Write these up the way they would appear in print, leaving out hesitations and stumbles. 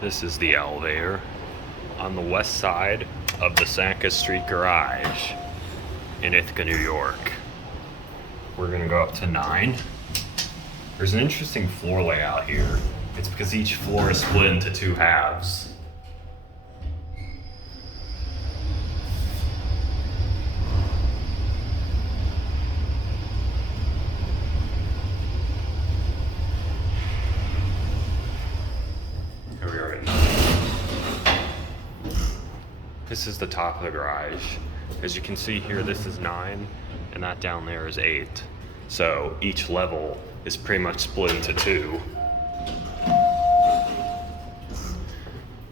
This is the elevator on the west side of the Seneca Street garage in Ithaca, New York. We're gonna go up to 9. There's an interesting floor layout here. It's because each floor is split into 2 halves. Here we are at 9. This is the top of the garage. As you can see here, this is 9, and that down there is 8. So each level is pretty much split into 2.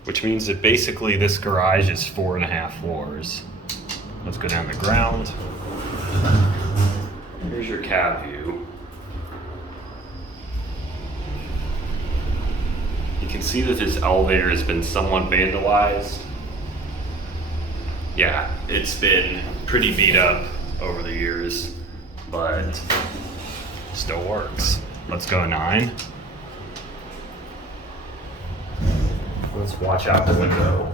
Which means that basically this garage is 4.5 floors. Let's go down the ground. Here's your cab view. You can see that this elevator has been somewhat vandalized. Yeah, it's been pretty beat up over the years, but still works. Let's go 9. Let's watch out the window.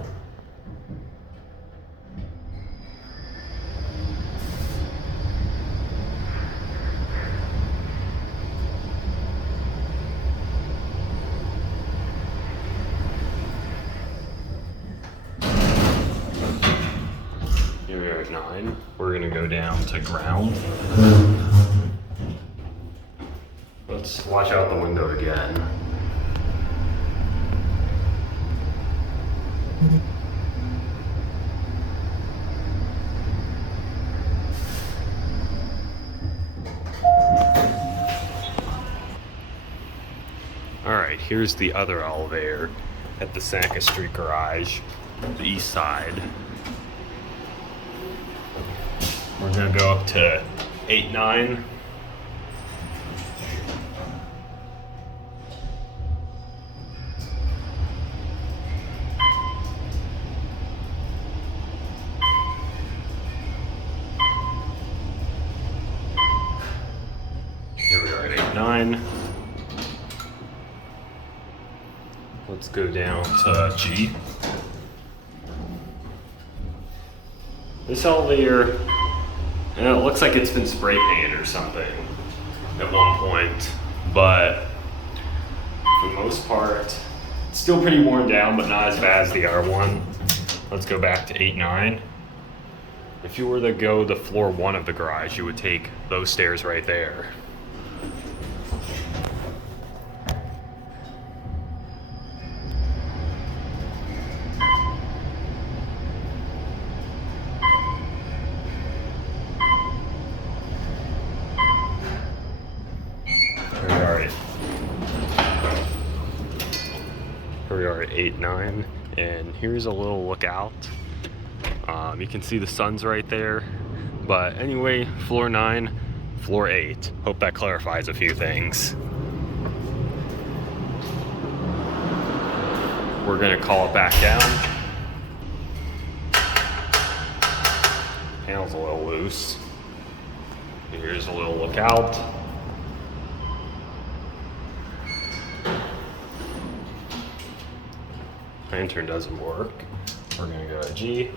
Here we are at 9. We're gonna go down to ground. Let's watch out the window again. Alright, here's the other elevator at the Seneca Street garage, the east side. We're gonna go up to 8, 9. Here we are at 8, 9. Let's go down to G. This elevator, it looks like it's been spray painted or something at one point, but for the most part, it's still pretty worn down, but not as bad as the other one. Let's go back to 8, 9. If you were to go to floor 1 of the garage, you would take those stairs right there. Here we are at 8, 9, and here's a little lookout. You can see the sun's right there, but anyway, floor 9, floor 8. Hope that clarifies a few things. We're gonna call it back down. Panel's a little loose. Here's a little lookout. Lantern doesn't work. We're gonna go to G.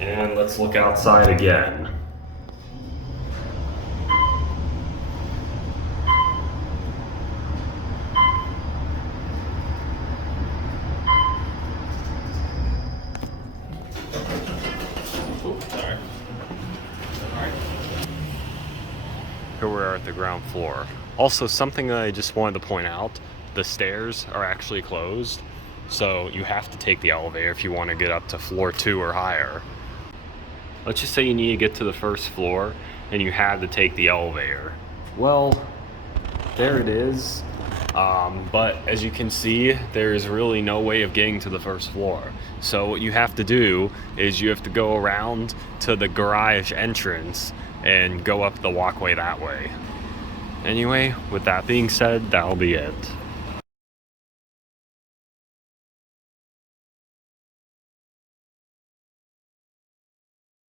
And let's look outside again. Oops, sorry. Alright. Here we are at the ground floor. Also, something that I just wanted to point out, the stairs are actually closed. So you have to take the elevator if you want to get up to floor 2 or higher. Let's just say you need to get to the first floor and you had to take the elevator. Well, there it is. But as you can see, there's really no way of getting to the first floor. So what you have to do is you have to go around to the garage entrance and go up the walkway that way. Anyway, with that being said, that'll be it.